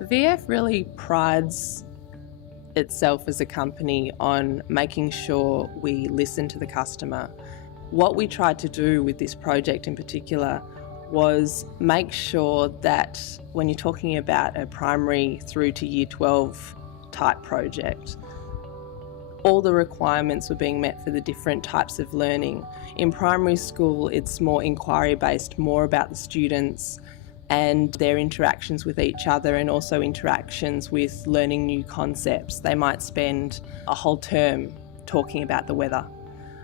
VEF really prides itself as a company on making sure we listen to the customer. What we tried to do with this project in particular was make sure that when you're talking about a primary through to year 12 type project, all the requirements were being met for the different types of learning. In primary school, it's more inquiry-based, more about the students and their interactions with each other, and also interactions with learning new concepts. They might spend a whole term talking about the weather.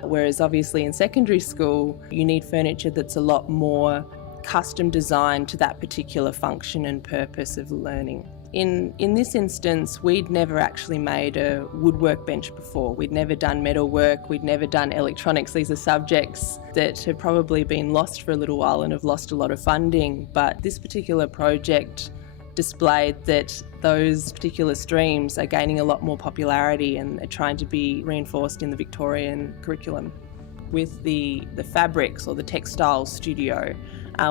Whereas obviously in secondary school, you need furniture that's a lot more custom designed to that particular function and purpose of learning. In this instance, we'd never actually made a woodwork bench before. We'd never done metalwork, we'd never done electronics. These are subjects that have probably been lost for a little while and have lost a lot of funding. But this particular project displayed that those particular streams are gaining a lot more popularity and are trying to be reinforced in the Victorian curriculum. With the fabrics or the textile studio,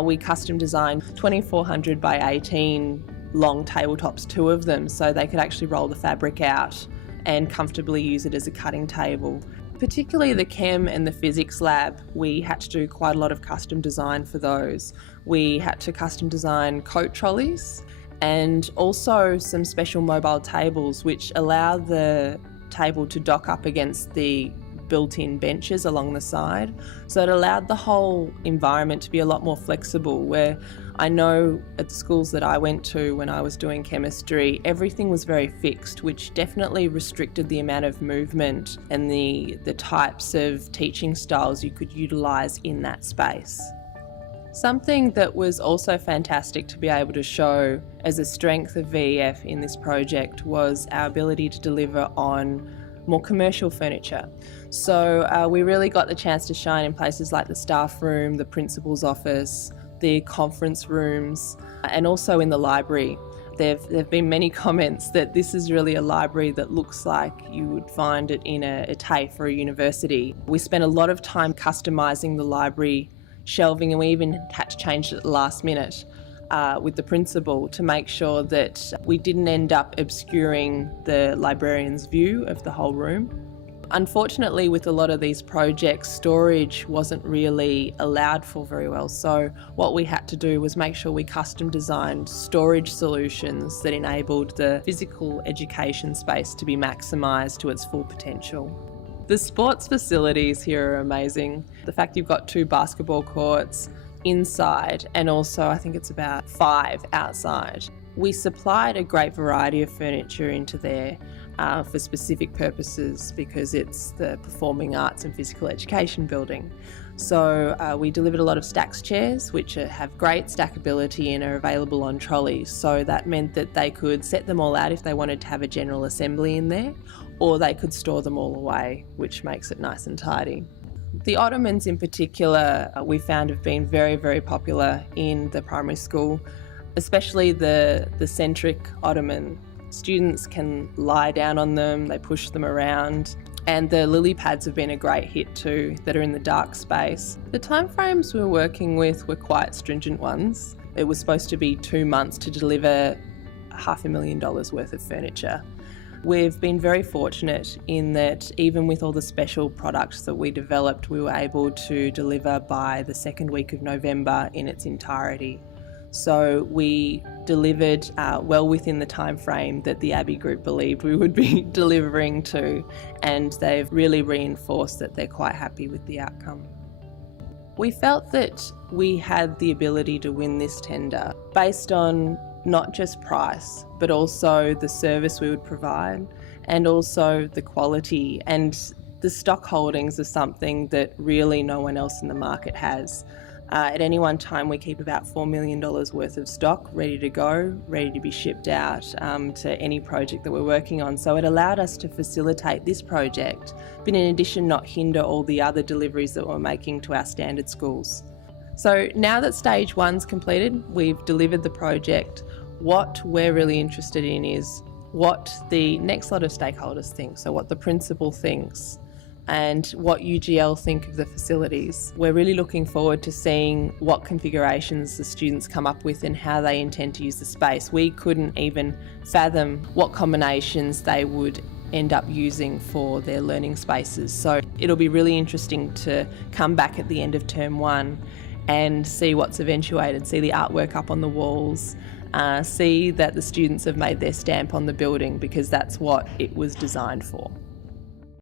we custom designed 2400 by 18 long tabletops, 2 of them, so they could actually roll the fabric out and comfortably use it as a cutting table. Particularly the chem and the physics lab, we had to do quite a lot of custom design for those. We had to custom design coat trolleys and also some special mobile tables which allow the table to dock up against the built-in benches along the side. So it allowed the whole environment to be a lot more flexible, where I know at the schools that I went to when I was doing chemistry, everything was very fixed, which definitely restricted the amount of movement and the types of teaching styles you could utilise in that space. Something that was also fantastic to be able to show as a strength of VEF in this project was our ability to deliver on more commercial furniture. So we really got the chance to shine in places like the staff room, the principal's office, the conference rooms, and also in the library. There have been many comments that this is really a library that looks like you would find it in a TAFE or a university. We spent a lot of time customising the library shelving, and we even had to change it at the last minute with the principal to make sure that we didn't end up obscuring the librarian's view of the whole room. Unfortunately, with a lot of these projects, storage wasn't really allowed for very well. So what we had to do was make sure we custom designed storage solutions that enabled the physical education space to be maximised to its full potential. The sports facilities here are amazing. The fact you've got 2 basketball courts inside and also I think it's about 5 outside. We supplied a great variety of furniture into there for specific purposes because it's the performing arts and physical education building. So we delivered a lot of stacks chairs which have great stackability and are available on trolleys. So that meant that they could set them all out if they wanted to have a general assembly in there, or they could store them all away, which makes it nice and tidy. The ottomans in particular we found have been very, very popular in the primary school, especially the centric ottoman. Students can lie down on them, they push them around, and the lily pads have been a great hit too, that are in the dark space. The timeframes we were working with were quite stringent ones. It was supposed to be 2 months to deliver $500,000 worth of furniture. We've been very fortunate in that even with all the special products that we developed, we were able to deliver by the 2nd week of November in its entirety. So we delivered well within the time frame that the AbiGroup believed we would be delivering to, and they've really reinforced that they're quite happy with the outcome. We felt that we had the ability to win this tender based on not just price, but also the service we would provide and also the quality, and the stock holdings are something that really no one else in the market has. At any one time we keep about $4 million worth of stock ready to go, ready to be shipped out to any project that we're working on. So it allowed us to facilitate this project, but in addition not hinder all the other deliveries that we're making to our standard schools. So now that stage 1's completed, we've delivered the project, what we're really interested in is what the next lot of stakeholders think, so what the principal thinks. and what UGL think of the facilities. We're really looking forward to seeing what configurations the students come up with and how they intend to use the space. We couldn't even fathom what combinations they would end up using for their learning spaces. So it'll be really interesting to come back at the end of term 1 and see what's eventuated, see the artwork up on the walls, see that the students have made their stamp on the building, because that's what it was designed for.